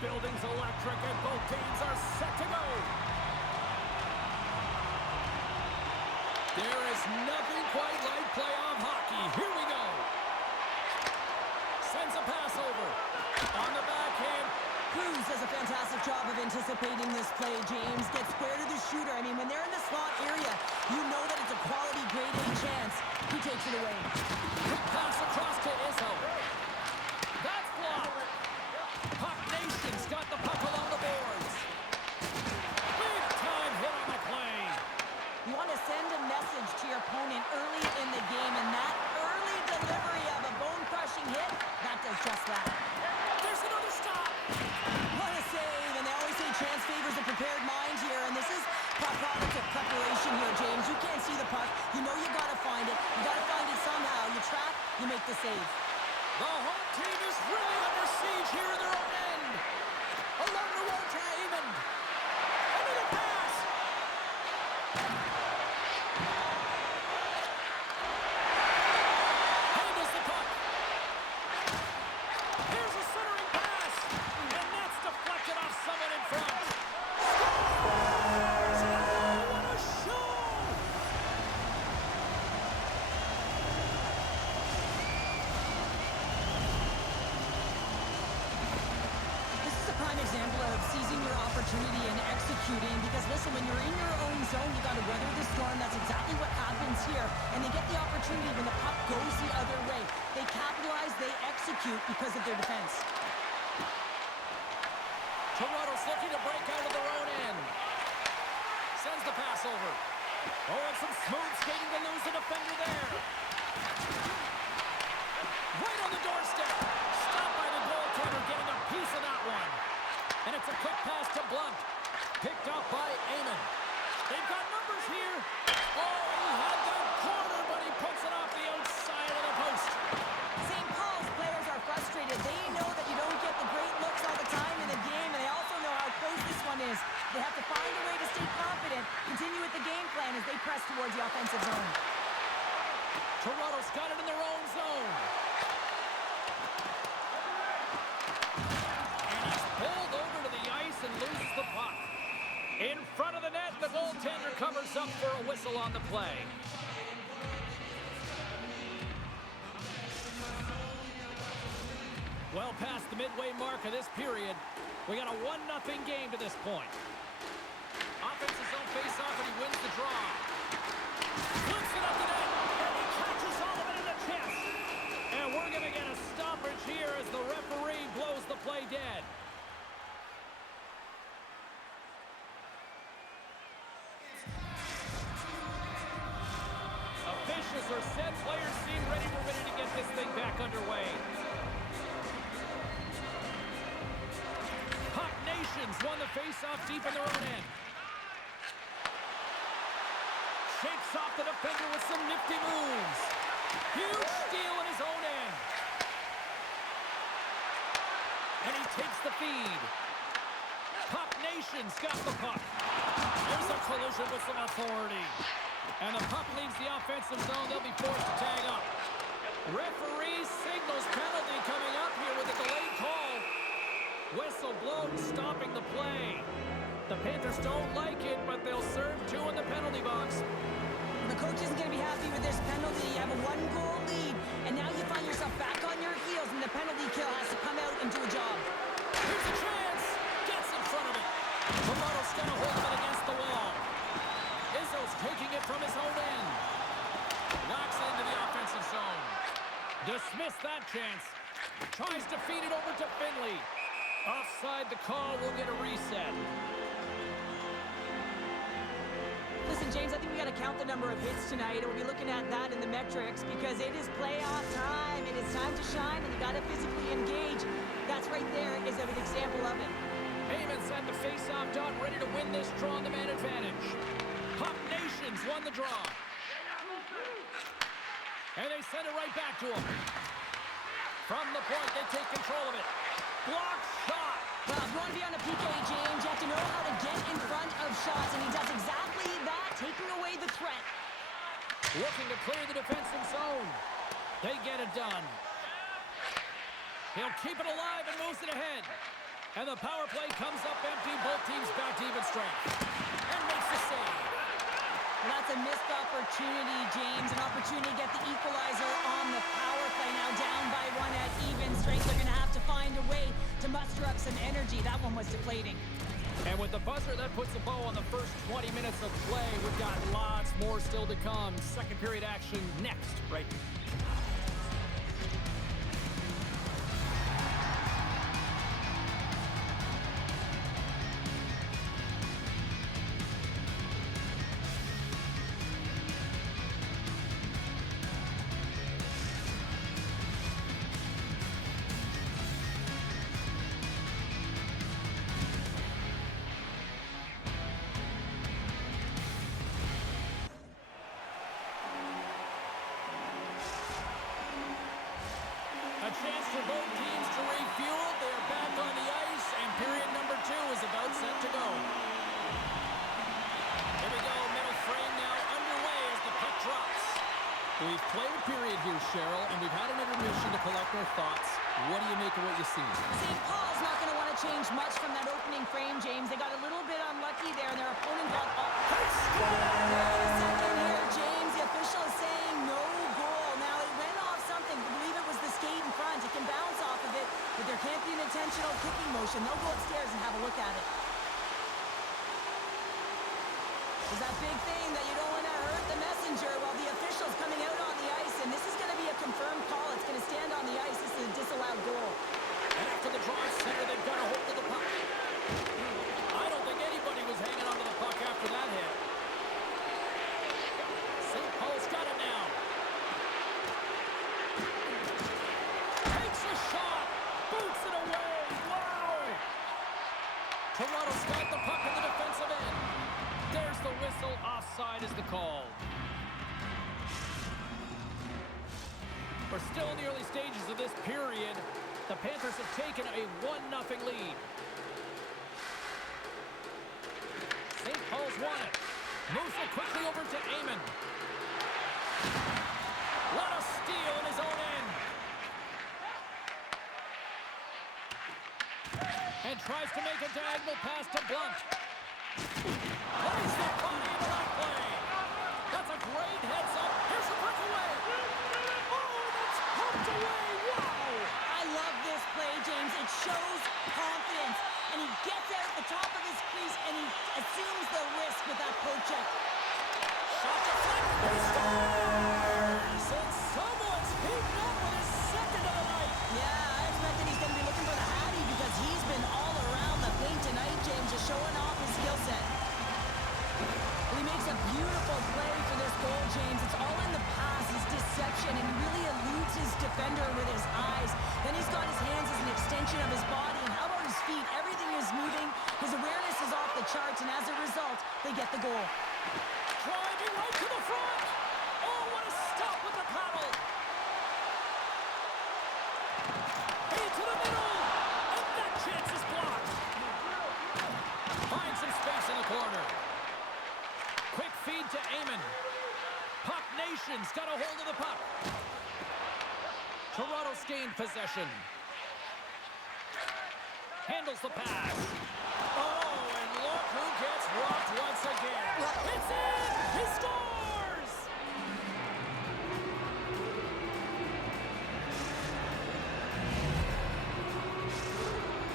building's electric and both teams are set to go. There is nothing quite like playoff hockey. Here we go. Sends a pass over. On the backhand. Cruz does a fantastic job of anticipating this play, James. Gets square to the shooter. I mean, when they're in the slot area, you know that it's a quality grade A chance. He takes it away. Quick pass across to Izzo. That's blocked. Puck Nation's got the puck along the boards. Big time hit on the play. You want to send a message to your opponent early in the game, and that early delivery of a bone-crushing hit, that does just that. There's another stop. What a save, and they always say chance favors a prepared mind here, and this is product of preparation here, James. You can't see the puck. You know you got to find it. You got to find it somehow. You trap, you make the save. The home team is really under siege here in their own end. Along the wall to Heyman. Another pass. Handles the puck. Here's a centering pass. And that's deflected off someone in front. Scores! Oh, what a show! This is a prime example of seizing your opportunity and executing, because listen, when you're in your own zone, you got to weather the storm. That's exactly what happens here, and they get the opportunity when the puck goes the other way. They capitalize, they execute because of their defense. Toronto's looking to break out of their own end. Sends the pass over. Oh, and some smooth skating to lose the defender there. Right on the doorstep. Stopped by the goaltender, getting a piece of that one. And it's a quick pass to Blunt. Picked up by Amon. They've got numbers here. Oh, he had that corner, but he puts it off the outside of the post. St. Paul's players are frustrated. They know that you don't get the great looks all the time in the game, and they also know how close this one is. They have to find a way to stay confident, continue with the game plan as they press towards the offensive zone. Toronto's got it in their own zone. And he's pulled over to the ice and loses the puck. In front of the net, the goaltender covers up for a whistle on the play. Well past the midway mark of this period, we got a 1-0 game to this point. Offensive zone face-off, and he wins the draw. Flips it up the net, and he catches all of it in the chest. And we're going to get a stoppage here as the referee blows the play dead. Officials are set. Players seem ready. We're ready to get this thing back underway. Puck Nations won the face-off deep in their own end. Shakes off the defender with some nifty moves. Huge steal in his own end. And he takes the feed. Puck Nations got the puck. There's a collision with some authority. And the puck leaves the offensive zone. They'll be forced to tag up. Referee signals penalty coming up here with a delayed call. Whistle blown, stopping the play. The Panthers don't like it, but they'll serve 2 in the penalty box. The coach isn't going to be happy with this penalty. You have a 1-goal lead, and now you find yourself back on your heels, and the penalty kill has to come out and do a job. Here's a chance. Gets in front of it. Toronto's going to hold it against the wall. Izzo's taking it from his own end. Whacks it into the offensive zone. Dismiss that chance. Tries to feed it over to Finley. Offside the call. We'll get a reset. Listen, James, I think we got to count the number of hits tonight. We'll be looking at that in the metrics because it is playoff time. It is time to shine, and you got to physically engage. That's right there is an example of it. Heyman's at the face-off dot, ready to win this draw on the man advantage. Puck Nations won the draw. And they send it right back to him. From the point, they take control of it. Block shot. Well, if you want to be on a PK, James, you have to know how to get in front of shots, and he does exactly that, taking away the threat. Looking to clear the defensive zone. They get it done. He'll keep it alive and moves it ahead. And the power play comes up empty. Both teams back to even strength. And makes the save. Well, that's a missed opportunity, James. An opportunity to get the equalizer on the power play. Now down by one at even strength. They're going to have to find a way to muster up some energy. That one was deflating. And with the buzzer, that puts a bow on the first 20 minutes of play. We've got lots more still to come. Second period action next, right? A chance for both teams to refuel. They're back on the ice, and period number 2 is about set to go. Here we go, middle frame now underway as the puck drops. We've played a period here, Cheryl, and we've had an intermission to collect our thoughts. What do you make of what you see? St. Paul's not going to want to change much from that opening frame, James. They got a little bit unlucky there, and their opponent got off. Wait a second here, James. The official is saying no goal. Now, it went off something. I believe it was the skate in front. It can bounce off of it, but there can't be an intentional kicking motion. They'll go upstairs and have a look at it. There's that big thing that you don't want to hurt the messenger while the official's coming out on the ice, and this is going to be a confirmed call. It's going to stand on the ice. This is a disallowed goal. And after the draw center, they've got a hold of the puck. I don't think anybody was hanging onto the puck after that hit. St. Paul's got it now. Takes a shot. Boots it away. Wow. Toronto's got the puck in the defensive end. There's the whistle. Offside is the call. We're still in the early stages of this period. The Panthers have taken a 1-0 lead. St. Paul's won it. Moves it quickly over to Amon. What a steal in his own end. And tries to make a diagonal pass to Blunt. Plays the body into that play. That's a great heads-up. Here's the breakaway. Oh, that's pumped away. Wow. I love this play, James. It shows confidence. And he gets out at the top of his crease, and he assumes the risk with that poke check. Shot deflected. He scores! And someone's heating up with his second of the night. Yeah, I expect that he's going to be looking for the Hattie because he's been all around the paint tonight, James, just showing off his skill set. He makes a beautiful play for this goal, James. It's all in the pass, his deception, and he really eludes his defender with his eyes. Then he's got his hands as an extension of his body, and how about his feet? Everything is moving. His awareness is off the charts, and as a result, they get the goal. Driving right to the front. Oh, what a stop with the paddle. Into the middle. And that chance is blocked. Finds some space in the corner. Quick feed to Amon. Puck Nation's got a hold of the puck. Toronto's gained possession. Handles the pass. Oh, and look who gets rocked once again. It's in! He scores!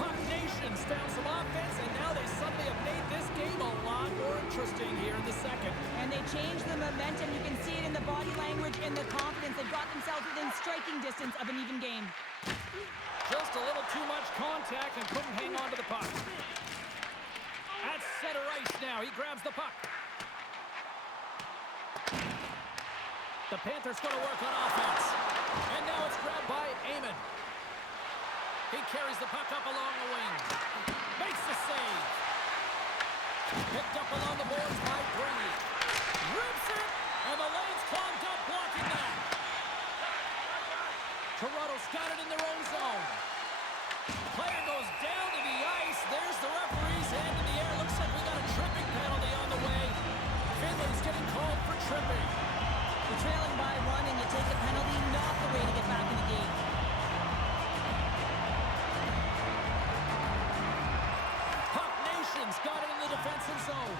Puck Nation's found some offense, and now they suddenly have made this game a lot more interesting here in the second. And they changed the momentum. You can see it in the body language and the confidence. They've got themselves within striking distance of an even game. Just a little too much contact and couldn't hang on to the puck. At center ice now, he grabs the puck. The Panthers going to work on offense. And now it's grabbed by Amon. He carries the puck up along the wing. Makes the save. Picked up along the boards by Brady. Rips it, and the lane's clogged up blocking that. Toronto's got it in their own zone. Player goes down to the ice. There's the referee's hand in the air. Looks like we got a tripping penalty on the way. Finley's getting called for tripping. You're trailing by one and you take the penalty, not the way to get back in the game. offensive zone.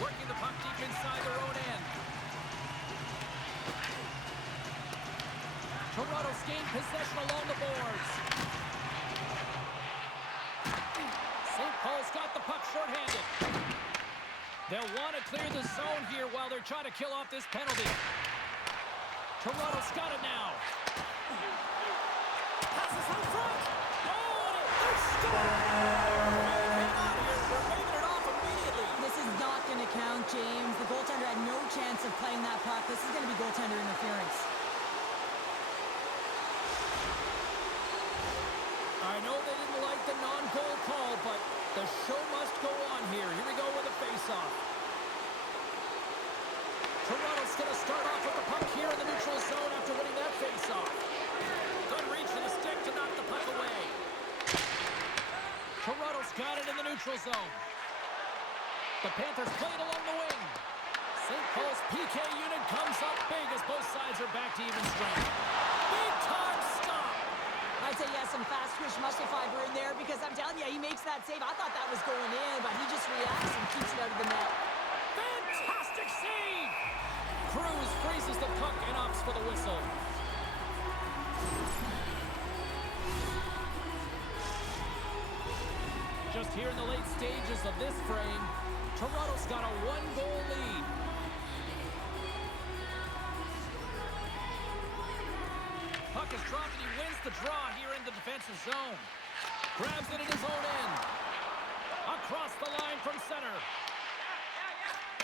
Working the puck deep inside their own end. Toronto's gained possession along the boards. St. Paul's got the puck shorthanded. They'll want to clear the zone here while they're trying to kill off this penalty. Toronto's got it now. Passes out front. Oh, they score! They're waving it off immediately. This is not going to count, James. The goaltender had no chance of playing that puck. This is going to be goaltender interference. I know they didn't like the non-goal call, but the show must go on here. Here we go with a face-off. Toronto's going to start off with the puck here in the neutral zone after winning that face-off. Good reach for the stick to knock the puck away. Toronto's got it in the neutral zone. The Panthers play it along the wing. St. Paul's PK unit comes up big as both sides are back to even strength. Big-time stop. I'd say yes, some fast twitch muscle fiber in there because I'm telling you, he makes that save. I thought that was going in, but he just reacts and keeps it out of the net. Fantastic save! Cruz freezes the puck and opts for the whistle. Just here in the late stages of this frame, Toronto's got a one-goal lead. Puck is dropped and he wins the draw here in the defensive zone. Grabs it at his own end. Across the line from center.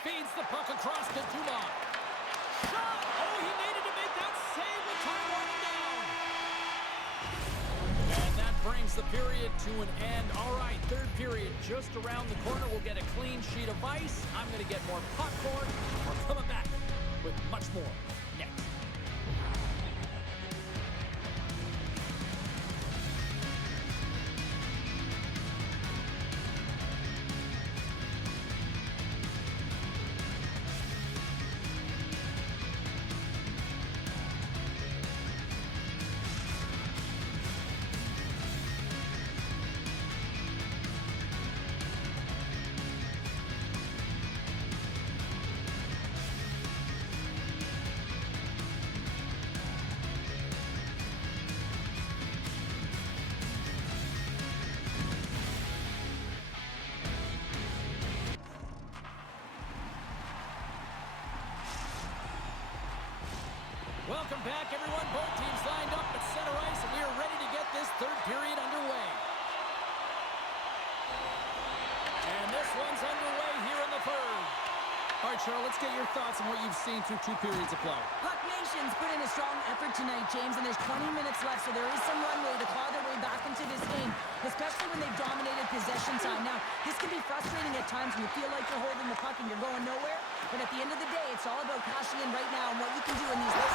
Feeds the puck across to Dumont. Shot! Oh, he needed to make that save with time running down. And that brings the period to an end. All right, third period just around the corner. We'll get a clean sheet of ice. I'm going to get more popcorn. We're coming back with much more next. Welcome back, everyone. Both teams lined up at center ice, and we are ready to get this third period underway. And this one's underway here in the third. All right, Cheryl, let's get your thoughts on what you've seen through 2 periods of play. Puck Nation's put in a strong effort tonight, James, and there's 20 minutes left, so there is some runway to claw their way back into this game, especially when they've dominated possession time. Now, this can be frustrating at times when you feel like you're holding the puck and you're going nowhere, but at the end of the day, it's all about cashing in right now and what you can do in these late.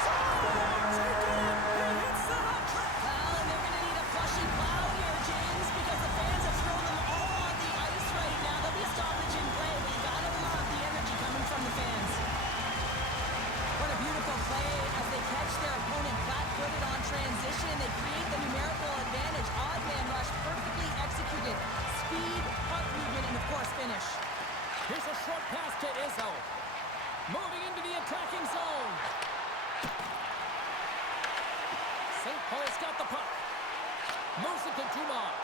Well, and they're going to need a flushy plow here, James, because the fans have thrown them all on the ice right now. There'll be a stoppage in play, but you gotta love the energy coming from the fans. What a beautiful play as they catch their opponent flat-footed on transition. They create the numerical advantage. Odd man rush, perfectly executed. Speed, puck movement, and of course finish. Here's a short pass to Izzo. Moving into the attacking zone. St. Paul's got the puck. Moves it to Dumont.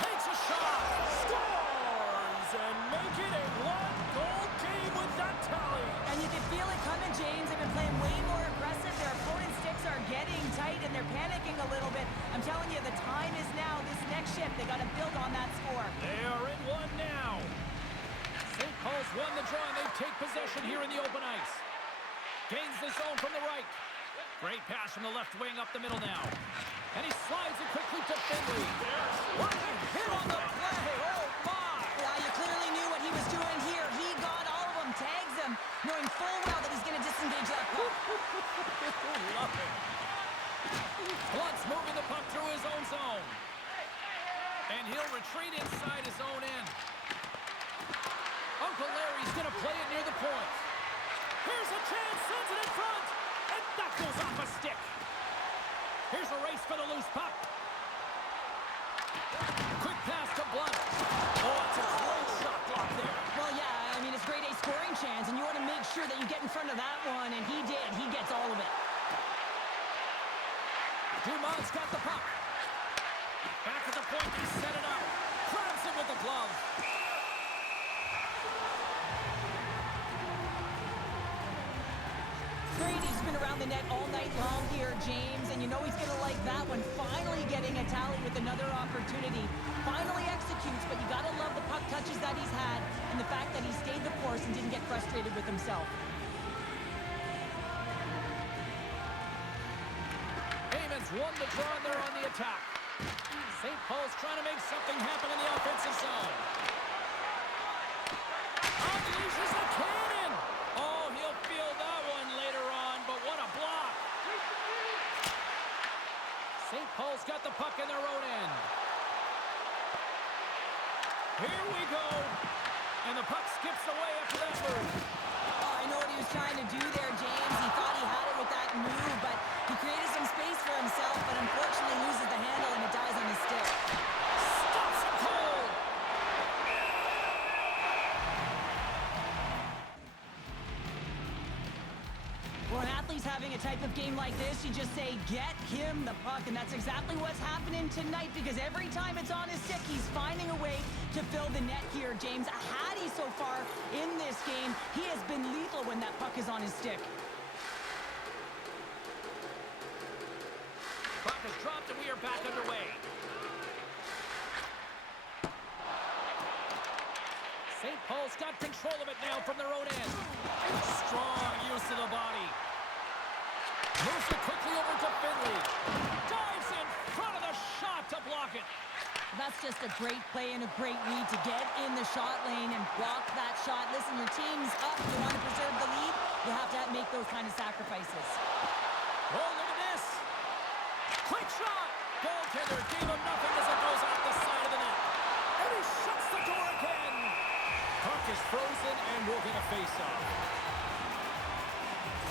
Takes a shot. Scores and make it a one-goal game with that tally. And you can feel it coming, James. They've been playing way more aggressive. Their opponent's sticks are getting tight, and they're panicking a little bit. I'm telling you, the time is now. This next shift, they got to build on that score. They are in one now. St. Paul's won the draw, and they take possession here in the open ice. Gains the zone from the right. Great pass from the left wing up the middle now. And he slides it quickly to Finley. What a hit on the play! Oh, my! Yeah, you clearly knew what he was doing here. He got all of them, tags them, knowing full well that he's going to disengage that puck. Love it. Blunt's moving the puck through his own zone. And he'll retreat inside his own end. Uncle Larry's going to play it near the point. Here's a chance, sends it in front. And that goes off a stick. Here's a race for the loose puck. Quick pass to Blunt. Oh, it's a around the net all night long here, James, and you know he's going to like that one. Finally getting a tally with another opportunity. Finally executes, but you got to love the puck touches that he's had and the fact that he stayed the course and didn't get frustrated with himself. Heyman's won the draw and they're on the attack. St. Paul's trying to make something happen in the offensive zone. Unleashes a cannon! Oh, he'll feel that one later on, but what a block! St. Paul's got the puck in their own end. Here we go! And the puck skips away after that move. Oh, I know what he was trying to do there, James. He thought he had it with that move, but he created some space for himself, but unfortunately loses the handle and it dies on his stick. Stops him cold! When an athlete's having a type of game like this, you just say, get him the puck, and that's exactly what's happening tonight, because every time it's on his stick, he's finding a way to fill the net here, James. Hattie so far in this game, he has been lethal when that puck is on his stick. Puck is dropped and we are back underway. St. Paul's got control of it now from their own end. Strong use of the body. Moves it quickly over to Finley. Dives in front of the shot to block it. That's just a great play and a great read to get in the shot lane and block that shot. Listen, your team's up. You want to preserve the lead, you have to make those kind of sacrifices. Oh, look at this. Quick shot. Goaltender gave him nothing as it goes out the side of the net. And he shuts the door again. Puck is frozen and we'll get a face-off.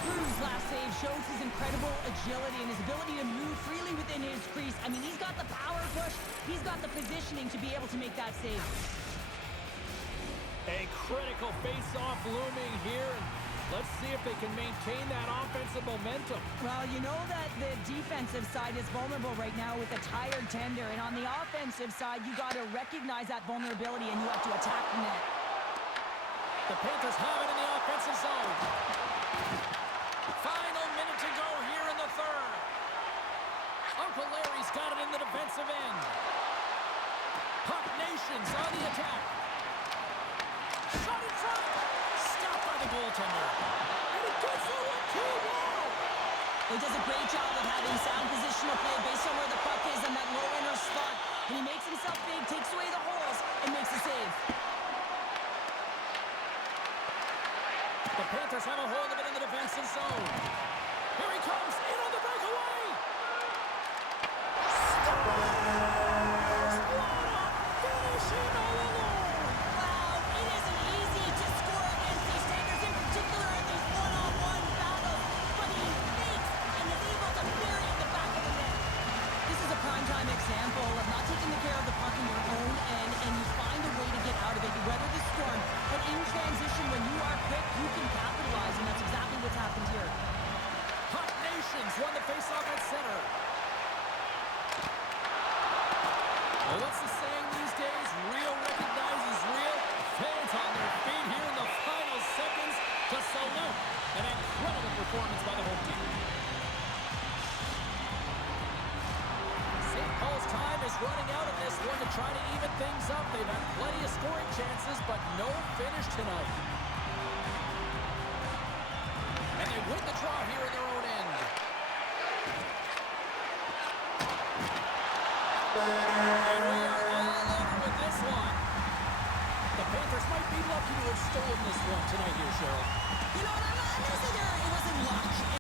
Cruz's last save shows his incredible agility and his ability to move freely within his crease. I mean, he's got the power push. He's got the positioning to be able to make that save. A critical face-off looming here. Let's see if they can maintain that offensive momentum. Well, you know that the defensive side is vulnerable right now with a tired tender. And on the offensive side, you got to recognize that vulnerability and you have to attack the net. The Panthers have it in the offensive zone. Final minute to go here in the third. Uncle Larry's got it in the defensive end. Puck Nation's on the attack. Shot in front. Stopped by the goaltender. And it gets the 1-2 wall. He does a great job of having sound positional play based on where the puck is in that low inner spot. And he makes himself big, takes away the holes, and makes a save. The Panthers have a hold of it in the defensive zone. Here he comes, in on the breakaway! Scores! What a finishing all alone! Wow, it isn't easy to score against these Tigers, in particular in these one-on-one battles, but he fakes and is able to bury it in the back of the net. This is a primetime example of not taking care of the puck in your own end, and you find a way to get out of it. You weather the storm, but in transition, when you are quick, you can capitalize, and that's exactly what's happened here. Puck Nations won the faceoff at center. Well, what's the saying these days? Real recognizes real. Fans on their feet here in the final seconds to salute an incredible performance by the home team. St. Paul's time is running out in this one to try to even things up. They've had plenty of scoring chances, but no finish tonight. And they win the draw here in their own end. And we are all over with this one. The Panthers might be lucky to have stolen this one tonight here, Cheryl. You know what, I'm